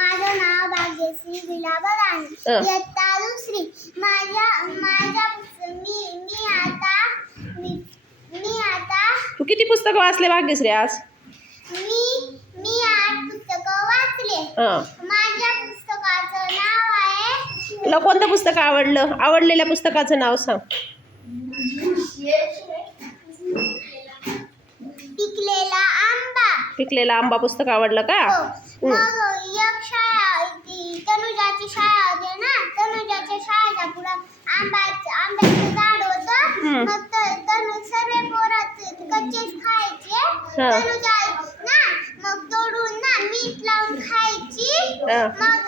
माझं नाव भाग्यश्री विलाबा राणे. इयत्ता दुसरी. मी आता तू किती पुस्तकं वाचले भाग्यश्री आज? मी 8 पुस्तकं वाचले. माझ्या पुस्तकाचं नाव आहे. तुला कोणतं पुस्तक आवडलं? आवडलेल्या पुस्तकाचं नाव सांग. पिकलेला आंबा. पिकलेला आंबा पुस्तक आवडलं का? मग एक शाळा तनुजाची शाळा होती ना. तनुजाच्या शाळेच्या पुढं आंब्याचं झाड होतं. मग सर्व पोरं कच्चेच खायचे. तनुजा ना मग तोडून ना मीठ लावून खायची. मग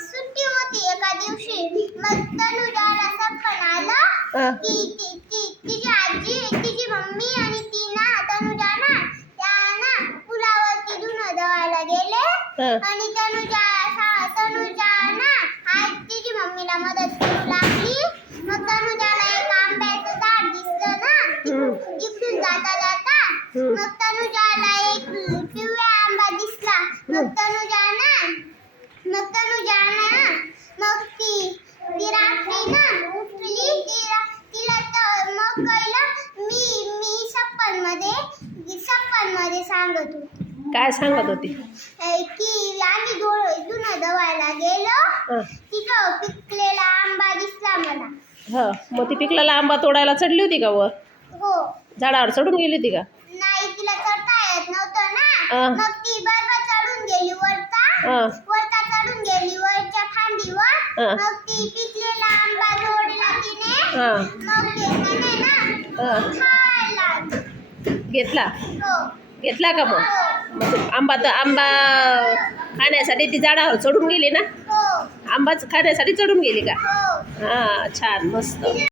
सुट्टी होती एका दिवशी. मग तनुजाला सपन आलं की तिची आजी, तिची मम्मी आणि ती ना तनुजा ना पुलावरती धुणं धुवायला गेले. आणि तनुजा ना आज तिची मम्मीला मदत करू लागली. मग तनुजाला एक आंब्याचं झाड दिसलं ना इकडून जाता. मग तनुजाला एक पिवळा आंबा दिसला. मग तनुजा ना मग ती रात्री ना उठली. तिला मग कळलं मी सप्पनमध्ये सांगत होती. काय सांगत होती? की आम्ही धुणं धुवायला गेलो. तिथं पिकलेला आंबा दिसला मला. मग ती पिकलेला आंबा तोडायला चढली होती का वर? हो. झाडावर चढून गेली होती का? नाही, तिला चढता येत नव्हतं ना. मग ती बरोबर चढून गेली वरता चढून गेली वरच्या फांदीवर. मग ती पिकलेला आंबा तोडला तिने. मग घेतला ना खायला घेतला घेतला का? मग आंबा खाण्यासाठी ती झाडावर चढून गेली ना? आंबाच खाण्यासाठी चढून गेली का? छान, मस्त.